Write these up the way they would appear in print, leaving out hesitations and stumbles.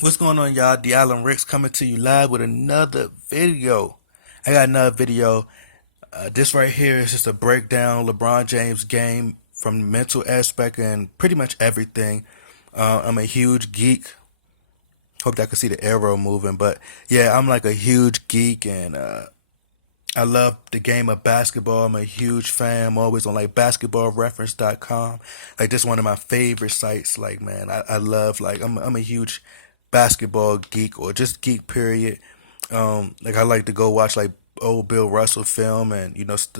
What's going on, y'all? D. Allen Ricks coming to you live with another video. I got another video. This right here is just a breakdown LeBron James game from the mental aspect and pretty much everything. I'm a huge geek. Hope that I can see the arrow moving, but yeah, I'm like a huge geek and I love the game of basketball. I'm a huge fan. I'm always on like basketballreference.com. Like this is one of my favorite sites. Like man, I love like I'm a huge basketball geek or just geek period. Like I like to go watch like old Bill Russell film and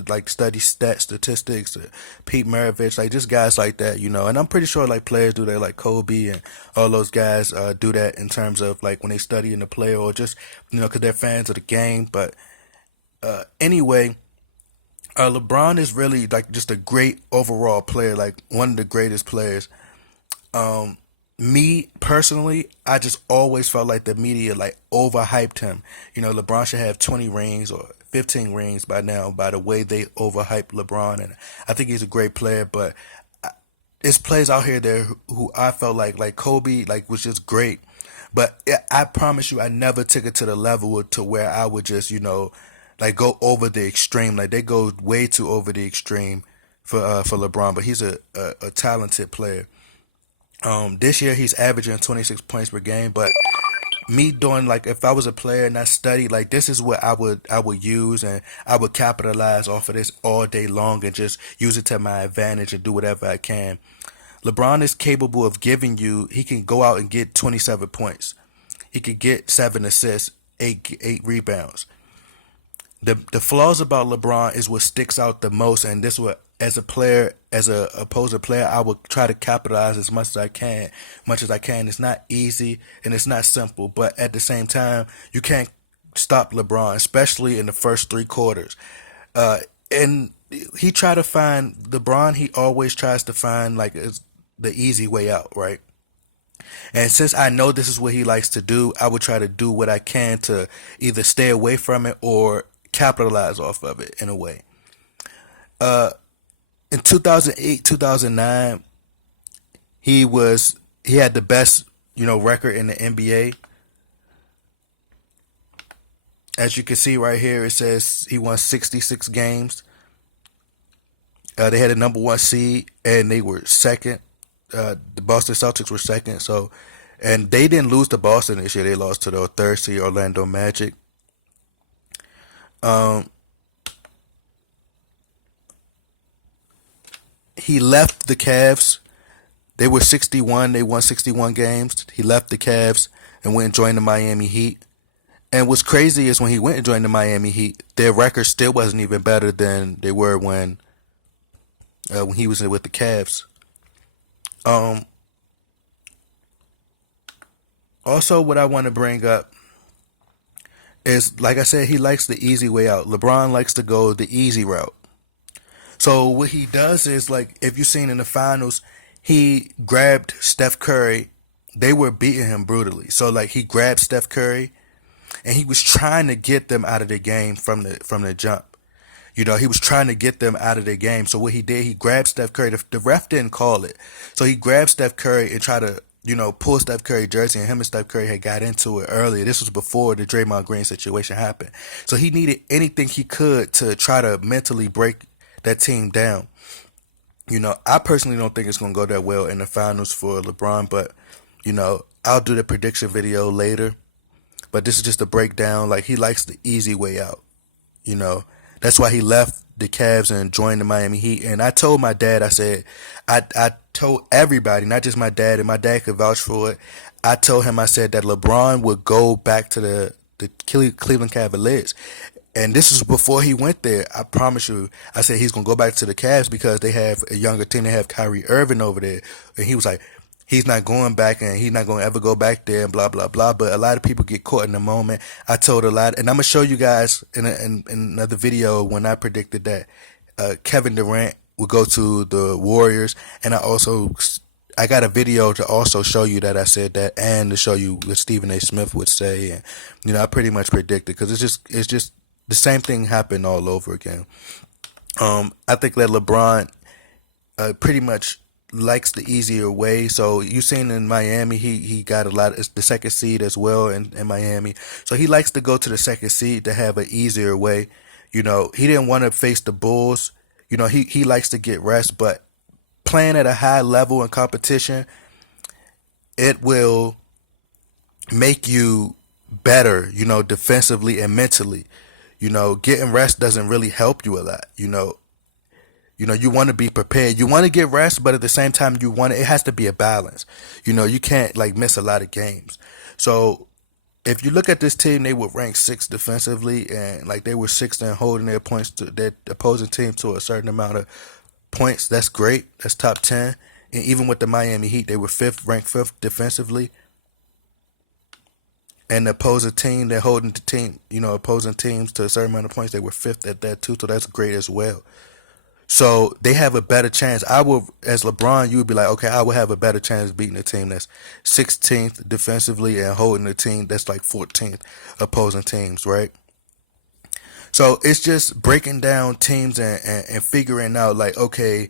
like study statistics, Pete Maravich, like just guys like that, And I'm pretty sure like players do that, like Kobe and all those guys do that in terms of like when they study in the player or just because they're fans of the game. But anyway, LeBron is really like just a great overall player, like one of the greatest players. Um, Me personally, I just always felt like the media like overhyped him. LeBron should have 20 rings or 15 rings by now by the way they overhyped LeBron, and I think he's a great player. But there's players out here there who I felt like Kobe like was just great, but I promise you, I never took it to the level to where I would just like go over the extreme. Like they go way too over the extreme for LeBron, but he's a talented player. This year he's averaging 26 points per game, but me doing like if I was a player and I studied like this is what I would use and I would capitalize off of this all day long and just use it to my advantage and do whatever I can. LeBron is capable of giving you. He can go out and get 27 points. He could get 7 assists, eight rebounds. The flaws about LeBron is what sticks out the most, and this what as a player, as a opposing player, I would try to capitalize as much as I can. Much as I can. It's not easy and it's not simple, but at the same time, you can't stop LeBron, especially in the first 3 quarters. And he tried to find LeBron. He always tries to find like the easy way out, right? And since I know this is what he likes to do, I would try to do what I can to either stay away from it or capitalize off of it in a way. Uh, in 2008, 2009, he had the best record in the NBA. As you can see right here, it says he won 66 games. They had a number one seed and they were second. The Boston Celtics were second, and they didn't lose to Boston this year. They lost to the third seed Orlando Magic. Um, he left the Cavs. They were 61. They won 61 games. He left the Cavs and went and joined the Miami Heat. And what's crazy is when he went and joined the Miami Heat, their record still wasn't even better than they were when he was with the Cavs. Um, Also, what I want to bring up is, like I said, he likes the easy way out. LeBron likes to go the easy route. So what he does is, like, if you've seen in the finals, he grabbed Steph Curry. They were beating him brutally. So like he grabbed Steph Curry and he was trying to get them out of the game from the jump. He was trying to get them out of the game. So what he did, he grabbed Steph Curry. The ref didn't call it. So he grabbed Steph Curry and tried to, pull Steph Curry jersey, and him and Steph Curry had got into it earlier. This was before the Draymond Green situation happened. So he needed anything he could to try to mentally break that team down. I personally don't think it's going to go that well in the finals for LeBron, but, I'll do the prediction video later. But this is just a breakdown. Like, he likes the easy way out, you know. That's why he left the Cavs and joined the Miami Heat. And I told my dad, I said, I told everybody, not just my dad, and my dad could vouch for it. I told him, I said that LeBron would go back to the Cleveland Cavaliers. And this is before he went there. I promise you. I said he's going to go back to the Cavs because they have a younger team. They have Kyrie Irving over there. And he was like, he's not going back and he's not going to ever go back there and blah, blah, blah. But a lot of people get caught in the moment. I told a lot. And I'm going to show you guys in another video when I predicted that Kevin Durant would go to the Warriors. And I got a video to also show you that I said that and to show you what Stephen A. Smith would say. And, I pretty much predicted because it's just the same thing happened all over again. I think that LeBron pretty much likes the easier way. So you seen in Miami, he got a lot of the second seed as well in Miami. So he likes to go to the second seed to have an easier way. He didn't want to face the Bulls. He likes to get rest, but playing at a high level in competition, it will make you better, defensively and mentally. Getting rest doesn't really help you a lot. You want to be prepared. You want to get rest, but at the same time, it has to be a balance. You can't like miss a lot of games. So if you look at this team, they were ranked sixth defensively, and like they were sixth in holding their points to their opposing team to a certain amount of points. That's great. That's top 10. And even with the Miami Heat, they were ranked fifth defensively. And the opposing team, they're holding the team, opposing teams to a certain amount of points, they were fifth at that too. So that's great as well. So they have a better chance. I will, as LeBron, you would be like, okay, I would have a better chance beating a team that's 16th defensively and holding a team that's like 14th opposing teams, right? So it's just breaking down teams and figuring out like, okay,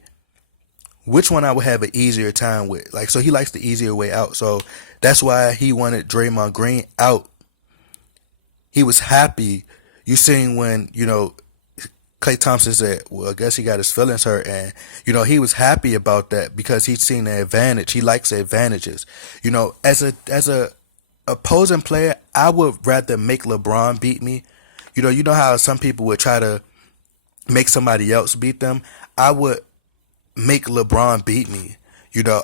which one I would have an easier time with. Like, so he likes the easier way out. So that's why he wanted Draymond Green out. He was happy. You seen when, Klay Thompson said, well, I guess he got his feelings hurt. And, he was happy about that because he'd seen the advantage. He likes the advantages. As a opposing player, I would rather make LeBron beat me. You know how some people would try to make somebody else beat them? I would make LeBron beat me.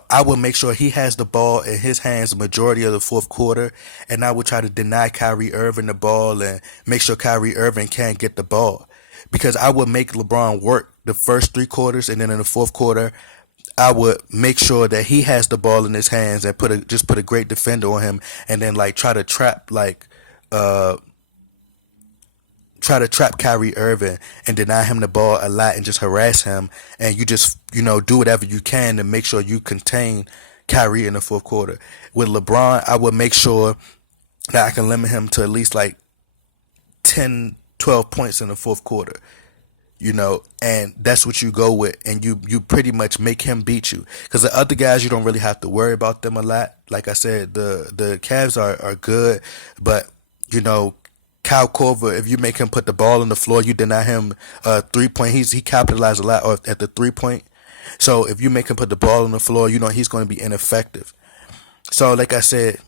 I would make sure he has the ball in his hands the majority of the fourth quarter, and I would try to deny Kyrie Irving the ball and make sure Kyrie Irving can't get the ball. Because I would make LeBron work the first three quarters, and then in the fourth quarter, I would make sure that he has the ball in his hands and put a great defender on him, and then like try to trap Kyrie Irving and deny him the ball a lot and just harass him, and you just do whatever you can to make sure you contain Kyrie in the fourth quarter. With LeBron, I would make sure that I can limit him to at least like 10, 12 points in the fourth quarter. And that's what you go with, and you pretty much make him beat you. Because the other guys, you don't really have to worry about them a lot. Like I said, the Cavs are good, but Kyle Korver, if you make him put the ball on the floor, you deny him 3-point. He capitalized a lot at the 3-point. So if you make him put the ball on the floor, he's going to be ineffective. So like I said,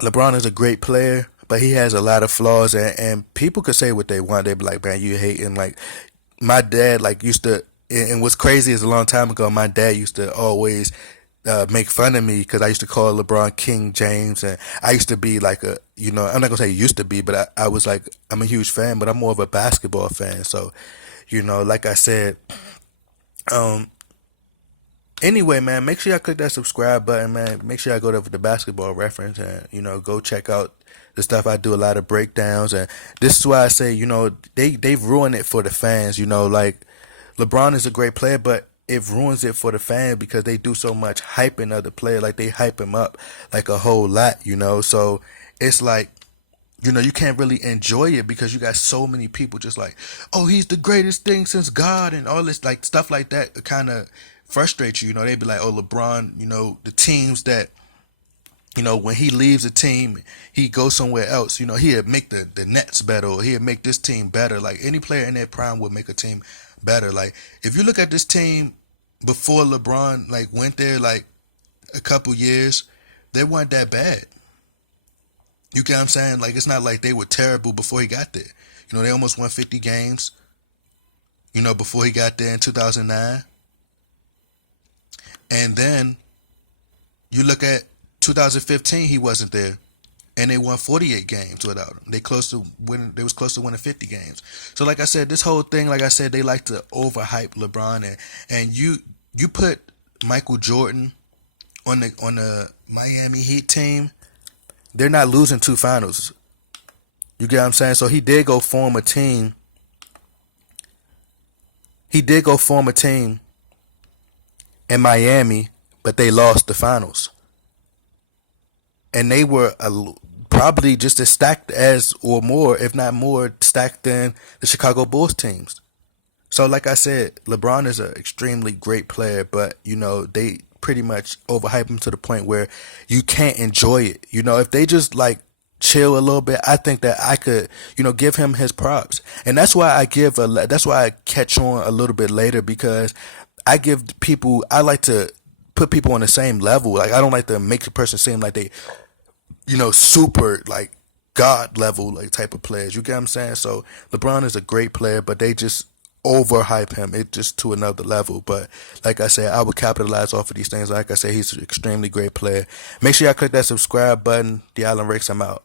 LeBron is a great player, but he has a lot of flaws, and people could say what they want. They'd be like, man, you hating. Like my dad used to, and what's crazy is a long time ago, my dad used to always make fun of me because I used to call LeBron King James, and I used to be like I'm not gonna say used to be, but I was like, I'm a huge fan, but I'm more of a basketball fan. So, like I said, anyway, man, make sure y'all click that subscribe button, man. Make sure y'all go to the Basketball Reference and go check out the stuff. I do a lot of breakdowns, and this is why I say they've ruined it for the fans. Like LeBron is a great player, but it ruins it for the fans because they do so much hyping of the player. Like they hype him up like a whole lot, So it's like, you can't really enjoy it because you got so many people just like, oh, he's the greatest thing since God and all this like stuff like that kind of frustrates you. They'd be like, oh, LeBron, the teams that, when he leaves a team, he goes somewhere else. He'd make the Nets better, or he'd make this team better. Like any player in their prime would make a team better. Like if you look at this team before LeBron like went there like a couple years, they weren't that bad. You get what I'm saying? Like it's not like they were terrible before he got there. They almost won 50 games, before he got there in 2009. And then you look at 2015, he wasn't there, and they won 48 games without him. They was close to winning 50 games. So like I said, this whole thing, like I said, they like to overhype LeBron, and you put Michael Jordan on the Miami Heat team, they're not losing two finals. You get what I'm saying? So he did go form a team. He did go form a team in Miami, but they lost the finals. And they were probably just as stacked as, or more, if not more, stacked than the Chicago Bulls teams. So, like I said, LeBron is an extremely great player, but they pretty much overhype him to the point where you can't enjoy it. If they just like chill a little bit, I think that I could, give him his props, and that's why I catch on a little bit later because I like to put people on the same level. Like I don't like to make a person seem like they super like God level like type of players. You get what I'm saying? So LeBron is a great player, but they just overhype him. It just to another level. But like I said, I would capitalize off of these things. Like I said, he's an extremely great player. Make sure y'all click that subscribe button. The Island Rakes, I'm out.